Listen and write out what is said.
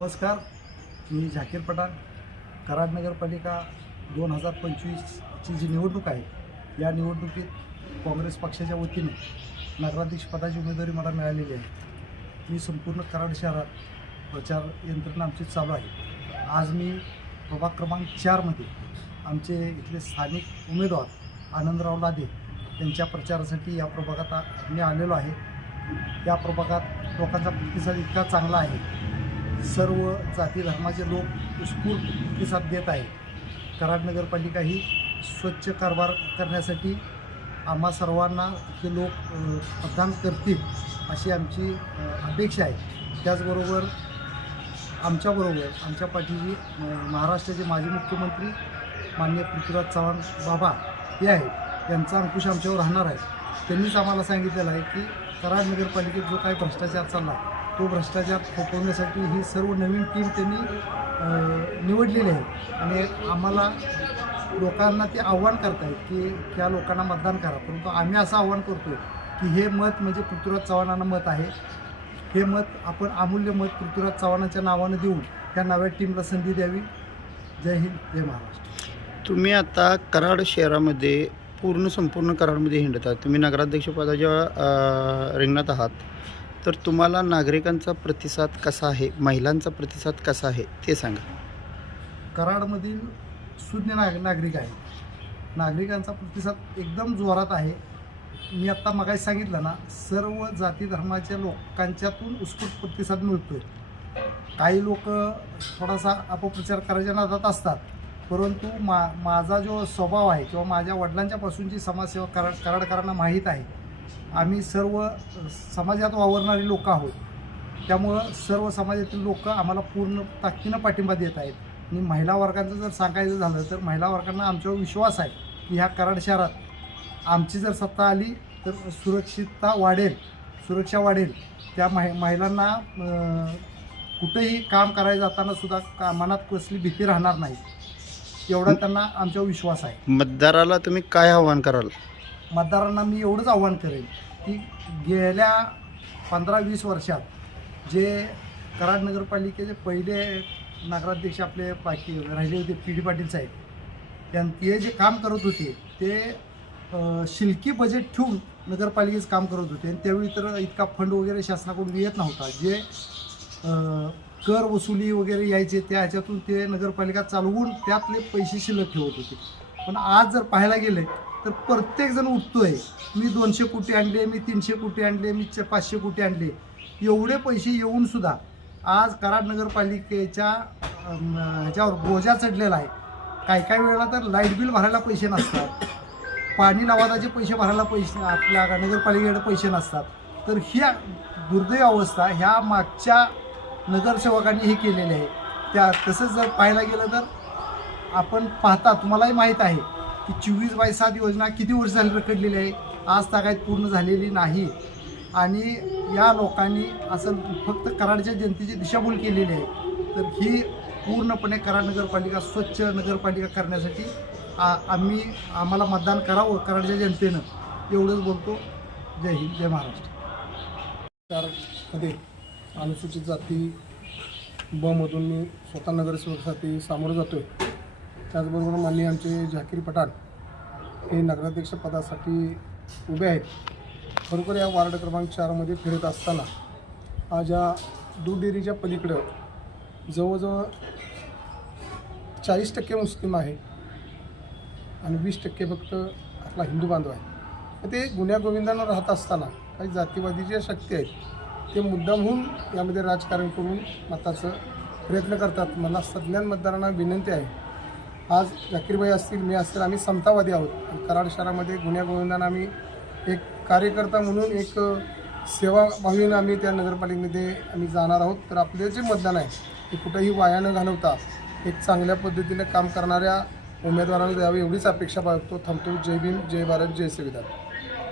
नमस्कार मी झाकीर पठाण कराड नगरपालिका दोन हजार पंचवीसची जी निवडणूक आहे या निवडणुकीत काँग्रेस पक्षाच्या वतीने नगराध्यक्ष पदाची उमेदवारी मला मिळालेली आहे. मी संपूर्ण कराड शहरात प्रचार यंत्रणा आमची चालू आहे. आज मी प्रभाग क्रमांक चारमध्ये आमचे इथले स्थानिक उमेदवार आनंदराव लादे यांच्या प्रचारासाठी या प्रभागात मी आलेलो आहे. या प्रभागात लोकांचा प्रतिसाद इतका चांगला आहे सर्व जाती धर्माचे लोक उत्स्फूर्त प्रतिसाद देत आहे कराड नगरपालिका ही स्वच्छ कारभार करण्यासाठी आम्हा सर्वांना हे लोक मतदान करतील अशी आमची अपेक्षा आहे. त्याचबरोबर आमच्याबरोबर आमच्या पाठीशी महाराष्ट्राचे माजी मुख्यमंत्री माननीय पृथ्वीराज चव्हाण बाबा हे आहेत. यांचा अंकुश आमच्यावर राहणार आहे. त्यांनीच आम्हाला सांगितलेलं आहे की कराड नगरपालिकेत जो काही भ्रष्टाचार चालला तो भ्रष्टाचार थोपवण्यासाठी ही सर्व नवीन टीम त्यांनी निवडलेली आहे. आणि आम्हाला लोकांना ते आव्हान करतायत की त्या लोकांना मतदान करा. परंतु आम्ही असं आव्हान करतो की हे मत म्हणजे पृथ्वीराज चव्हाणांना मत आहे. हे मत आपण अमूल्य मत पृथ्वीराज चव्हाणांच्या नावानं देऊन त्या नव्या टीमला संधी द्यावी. जय हिंद जय महाराष्ट्र. तुम्ही आता कराड शहरामध्ये पूर्ण संपूर्ण कराडमध्ये हिंडत आहात. तुम्ही नगराध्यक्षपदाच्या रिंगणात आहात. तर तुम्हाला नागरिकांचा प्रतिसाद कसा आहे? महिलांचा प्रतिसाद कसा आहे? ते सांगा. कराडमधील शून्य नाग नागरिक आहेत. नागरिकांचा प्रतिसाद एकदम जोरात आहे. मी आत्ता मगाशी सांगितलं ना सर्व जाती धर्माच्या लोकांच्यातून उत्स्फूर्त प्रतिसाद मिळतो आहे काही लोक थोडासा अपप्रचार करायच्या नादात असतात. परंतु मा माझा जो स्वभाव आहे किंवा माझ्या वडिलांच्यापासूनची समाजसेवा कराड कराडकरांना माहीत आहे आम्ही सर्व समाजात वावरणारी लोक आहोत. त्यामुळं सर्व समाजातील लोक आम्हाला पूर्ण ताकदीनं पाठिंबा देत आहेत. आणि महिला वर्गाचं जर सांगायचं झालं तर महिला वर्गांना आमच्यावर विश्वास आहे की ह्या कराड शहरात आमची जर सत्ता आली तर सुरक्षितता वाढेल सुरक्षा वाढेल. त्या महि महिलांना कुठेही काम करायला जाताना सुद्धा का मनात कसली भीती राहणार नाही. एवढा त्यांना आमच्यावर विश्वास आहे. मतदाराला तुम्ही काय आव्हान कराल? मतदारांना मी एवढंच आव्हान करेन की गेल्या पंधरा वीस वर्षात जे कराड नगरपालिकेचे पहिले नगराध्यक्ष आपले पाटी राहिले होते पी डी पाटील साहेब त्यां ते जे काम करत होते ते शिल्की बजेट ठेवून नगरपालिकेचं काम करत होते. आणि त्यावेळी तर इतका फंड वगैरे शासनाकडून येत नव्हता. जे कर वसुली वगैरे यायचे त्या ह्याच्यातून ते नगरपालिका चालवून त्यातले पैसे शिल्लक ठेवत होते. पण आज जर पाहायला गेले तर प्रत्येकजण उठतोय. मी दोनशे कोटी आणले मी तीनशे कोटी आणले मी च- पाचशे कोटी आणले? एवढे पैसे येऊन सुद्धा आज कराड नगरपालिकेच्या ह्याच्यावर बोजा चढलेला आहे. काही काही वेळेला तर लाइट बिल भरायला पैसे नसतात. पाणी लवादाचे पैसे भरायला पैसे आपल्या नगरपालिकेकडे पैसे नसतात. तर ही दुर्दैव अवस्था ह्या मागच्या नगरसेवकांनी हे केलेली आहे. त्या तसंच जर पाहायला गेलं तर आपण पाहता तुम्हालाही माहीत आहे. की चोवीस बाय सात योजना किती वर्ष झाली रखडलेली आहे? आज तागायत पूर्ण झालेली नाही. आणि या लोकांनी असं फक्त कराडच्या जनतेची दिशाभूल केलेली आहे. तर ही पूर्णपणे कराड नगरपालिका स्वच्छ नगरपालिका करण्यासाठी आ आम्ही आम्हाला मतदान करावं कराडच्या जनतेनं. एवढंच बोलतो. जय हिंद जय महाराष्ट्र. मध्ये अनुसूचित जाती बमधून मी स्वतः नगरसेवकासाठी सामोरं जातो आहे त्याचबरोबर माननीय आमचे झाकीर पठाण हे नगराध्यक्ष पदासाठी उभे आहेत. खरोखर या वार्ड क्रमांक चारमध्ये फिरत असताना आज या दूध डेअरीच्या पलीकडं जवळजवळ चाळीस टक्के मुस्लिम आहे आणि वीस टक्के फक्त आपला हिंदू बांधव आहे. ते गुन्ह्यागोविंदानं राहत असताना काही जातीवादी ज्या शक्ती आहेत ते मुद्दामहून यामध्ये राजकारण करून मताचं प्रयत्न करतात. मला सज्ञान मतदारांना विनंती आहे आज जाकीरबाई असतील मी असतील आम्ही समतावादी आहोत. कराड शहरामध्ये गुन्ह्यागोविंदानं आम्ही एक कार्यकर्ता म्हणून एक सेवा सेवाभावीनं आम्ही त्या नगरपालिकेमध्ये आम्ही जाणार आहोत. तर आपले जे मतदान आहे ते कुठंही वाया न घालवता एक चांगल्या पद्धतीने काम करणाऱ्या उमेदवारांना द्यावी एवढीच अपेक्षा बाळगतो. थांबतो. जय भीम जय भारत जय संविधान.